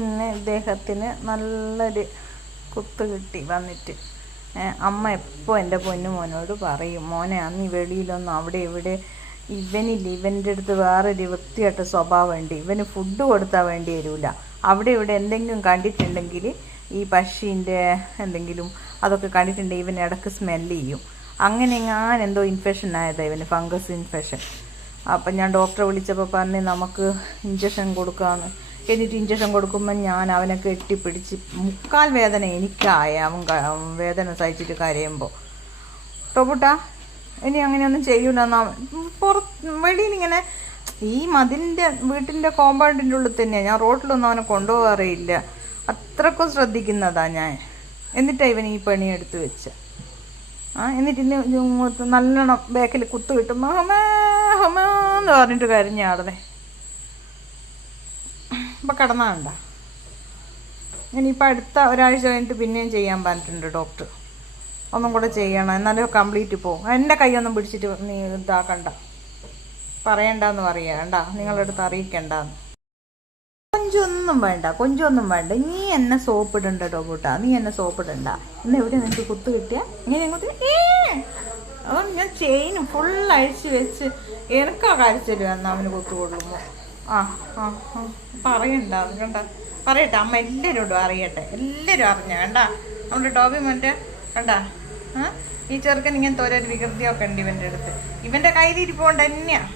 ഇന്ന് ഇദ്ദേഹത്തിന് നല്ലൊരു കുത്ത് കിട്ടി വന്നിട്ട്. അമ്മ എപ്പോൾ എൻ്റെ പൊന്നു മോനോട് പറയും, മോനെ അന്ന് വെളിയിലൊന്നും അവിടെ ഇവിടെ ഇവനില്ല, ഇവൻ്റെ അടുത്ത് വേറൊരു വൃത്തിയായിട്ട സ്വഭാവമുണ്ട്, ഇവന് ഫുഡ് കൊടുത്താൽ വേണ്ടി വരില്ല. അവിടെ ഇവിടെ എന്തെങ്കിലും കണ്ടിട്ടുണ്ടെങ്കിൽ ഈ പശീൻ്റെ എന്തെങ്കിലും അതൊക്കെ കണ്ടിട്ടുണ്ടെങ്കിൽ ഇവൻ ഇടയ്ക്ക് സ്മെല്ല് ചെയ്യും. അങ്ങനെ ഞാൻ എന്തോ ഇൻഫെക്ഷൻ ആയതാണ് ഇവന്, ഫംഗസ് ഇൻഫെക്ഷൻ. അപ്പം ഞാൻ ഡോക്ടറെ വിളിച്ചപ്പോൾ പറഞ്ഞ് നമുക്ക് ഇഞ്ചക്ഷൻ കൊടുക്കാമെന്ന്. എന്നിട്ട് ഇഞ്ചക്ഷൻ കൊടുക്കുമ്പോൾ ഞാൻ അവനെ കെട്ടിപ്പിടിച്ച് മുക്കാൽ വേദന എനിക്കായ, അവൻ വേദന സഹിച്ചിട്ട് കരയുമ്പോൾ. ടോബൂട്ടാ ഇനി അങ്ങനെയൊന്നും ചെയ്യൂലെന്നാ വെളിയിലിങ്ങനെ ഈ മതിലിൻ്റെ വീട്ടിൻ്റെ കോമ്പൗണ്ടിൻ്റെ ഉള്ളിൽ തന്നെയാണ്, ഞാൻ റോഡിലൊന്നും അവനെ കൊണ്ടുപോകാറില്ല. അത്രക്കും ശ്രദ്ധിക്കുന്നതാ ഞാൻ. എന്നിട്ടാണ് ഇവൻ ഈ പണിയെടുത്ത് വെച്ച്. എന്നിട്ട് ഇന്ന് നല്ലോണം ബാക്കിൽ കുത്തു കിട്ടുമ്പോൾ ഹമേ ഹമേന്ന് പറഞ്ഞിട്ട് കരഞ്ഞാടനെ. ഇപ്പം കിടന്നാണ്ട. ഇനിയിപ്പോൾ അടുത്ത ഒരാഴ്ച കഴിഞ്ഞിട്ട് പിന്നെയും ചെയ്യാൻ പറഞ്ഞിട്ടുണ്ട് ഡോക്ടർ. ഒന്നും കൂടെ ചെയ്യണം, എന്നാലും കംപ്ലീറ്റ് പോകും. എൻ്റെ കൈയൊന്നും പിടിച്ചിട്ട് നീ ഇതാക്കണ്ട, പറയണ്ടെന്ന് പറയണ്ട, നിങ്ങളുടെ അടുത്ത് അറിയിക്കണ്ടെന്ന്. കൊഞ്ചൊന്നും വേണ്ട. നീ എന്നെ സോപ്പിടണ്ട ടോബൂട്ടാ, നീ എന്നെ സോപ്പിടണ്ട. ഇന്ന് എവിടെ നിനക്ക് കുത്ത് കിട്ടിയ ഇങ്ങനെ അങ്ങോട്ട് അതുകൊണ്ട് ഞാൻ ചെയിൻ ഫുൾ അഴിച്ച് വെച്ച് എനിക്കാ കരച്ചില്ല എന്നാൽ അവന് കുത്തു കൊള്ളുമ്പോൾ. പറയണ്ട കണ്ട, പറയട്ടെ അമ്മ എല്ലാവരോടും അറിയട്ടെ, എല്ലാവരും അറിഞ്ഞ കണ്ട. നമ്മുടെ ടോബി മോൻ്റെ കണ്ട ഈ ചെറുക്കൻ ഇങ്ങനത്തെ ഓരോ വികൃതിയൊക്കെ ഉണ്ട് ഇവൻ്റെ അടുത്ത്. ഇവൻ്റെ കയ്യിലിരിപ്പോണ്ട് തന്നെയാണ്